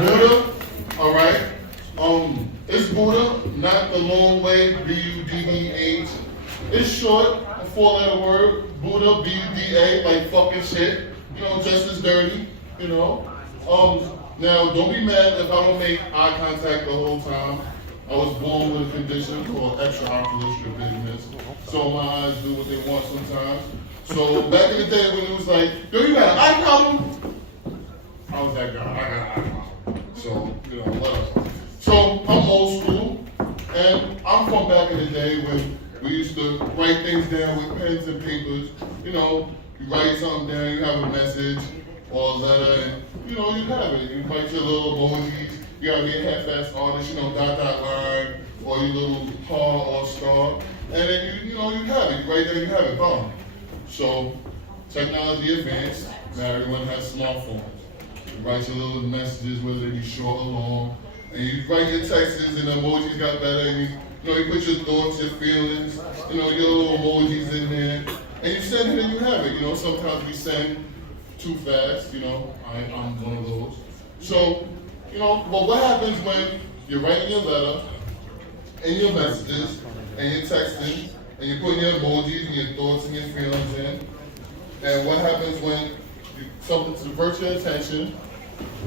Buddha, all right? It's Buddha, not the long way, B-U-D-D-H. It's short, a four-letter word, Buddha, B-U-D-A, like fucking shit. You know, just as dirty, you know? Now, don't be mad if I don't make eye contact the whole time. I was born with a condition called extraocular strabismus, so my eyes do what they want sometimes. So back in the day when it was like, yo, you got an eye problem? I was that guy, I got an eye problem. So, you know, whatever. So I'm old school, and I'm from back in the day when we used to write things down with pens and papers. You know, you write something down, you have a message or a letter, and you know, you have it. You write your little emojis. You gotta get half-assed artists, you know, dot line, or your little heart or star, and then you know, you have it. Right there, you have it. Boom. So technology advanced. Now everyone has smartphones. You write your little messages, whether they be short or long, and you write your texts, and the emojis got better. And you know, you put your thoughts, your feelings, you know, your little emojis in there, and you send it, and you have it. You know, sometimes we send too fast. You know, I'm one of those. So. You know, but what happens when you're writing your letter and your messages and you're texting and you're putting your emojis and your thoughts and your feelings in? And what happens when something diverts your attention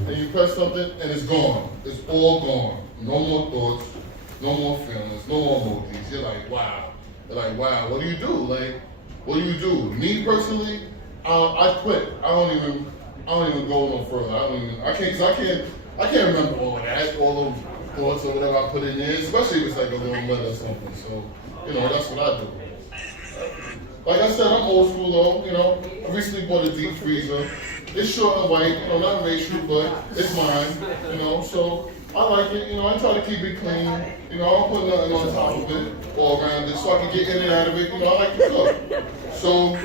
and you press something and it's gone? It's all gone. No more thoughts, no more feelings, no more emojis. You're like, wow. You're like, wow, what do you do? Like, what do you do? Me personally, I quit. I don't even go no further. I can't remember all of that, all those thoughts or whatever I put in there, especially if it's like a little letter or something. So, you know, that's what I do. Like I said, I'm old school though, you know. I recently bought a deep freezer. It's short and white, you know, not racial, but it's mine, you know. So I like it, you know, I try to keep it clean. You know, I don't put nothing on top of it or around it so I can get in and out of it. You know, I like to cook. So,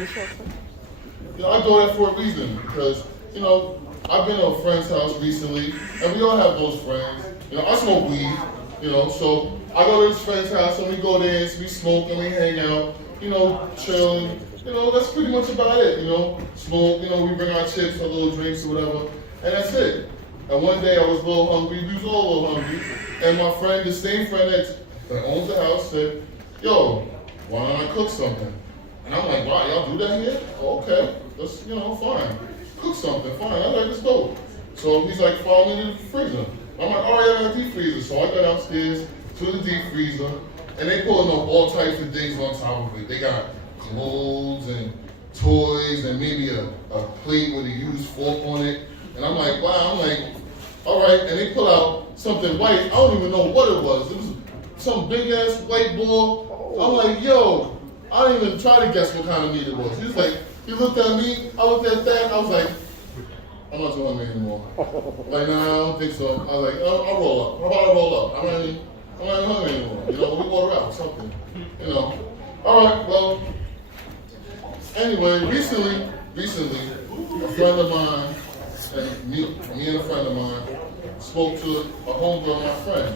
you know, I go there for a reason because, you know, I've been to a friend's house recently, and we all have those friends. You know, I smoke weed, you know, so I go to this friend's house and we go there and we smoke and we hang out, you know, chill. You know, that's pretty much about it, you know. Smoke, you know, we bring our chips or little drinks or whatever, and that's it. And one day I was a little hungry, we was all a little hungry, and my friend, the same friend that owns the house said, yo, why don't I cook something? And I'm like, wow, y'all do that here? Oh, okay, that's, you know, fine. Cook something, fine, I like this dope. So he's like, follow me to the freezer. I'm like, oh yeah, I got a deep freezer. So I go downstairs to the deep freezer, and they pulling up all types of things on top of it. They got clothes and toys and maybe a plate with a used fork on it. And I'm like, wow, I'm like, all right. And they pull out something white. I don't even know what it was. It was some big ass white ball. I'm like, yo, I didn't even try to guess what kind of meat it was. He was like, he looked at me, I looked at that, I was like, I'm not too hungry anymore. Like, nah, I don't think so. I was like, oh, I'll roll up. How about I roll up? I'm not even hungry anymore. You know, we order out, something. You know. All right, well, anyway, recently, a friend of mine, and me and a friend of mine, spoke to a homegirl of my friend.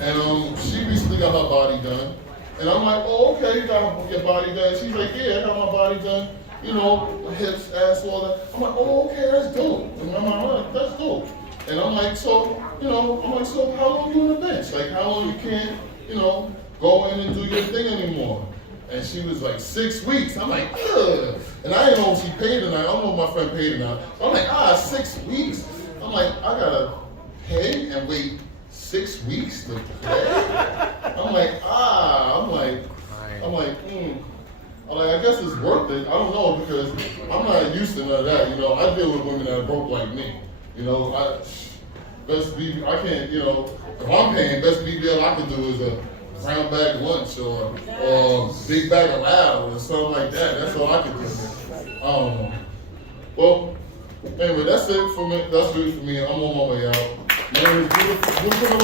And she recently got her body done. And I'm like, oh, okay, you got your body done. She's like, yeah, I got my body done. You know, hips, ass, all that. I'm like, oh, okay, that's dope. And I'm like, that's dope. And I'm like, so, you know, so how long you on the bench? Like, how long you can't, you know, go in and do your thing anymore? And she was like, 6 weeks. I'm like, ugh. And I didn't know if she paid or not. I don't know if my friend paid or not. I'm like, 6 weeks. I'm like, I gotta pay and wait 6 weeks to pay? I'm like, I'm like, I guess it's worth it. I don't know, because I'm not used to none of that. You know, I deal with women that are broke like me. You know, I can't, you know, if I'm paying, best BBL I can do is a brown bag lunch or big bag of loud or something like that. That's all I can do. I don't know. Well, anyway, that's it for me. That's good for me. I'm on my way out. My name is Beautiful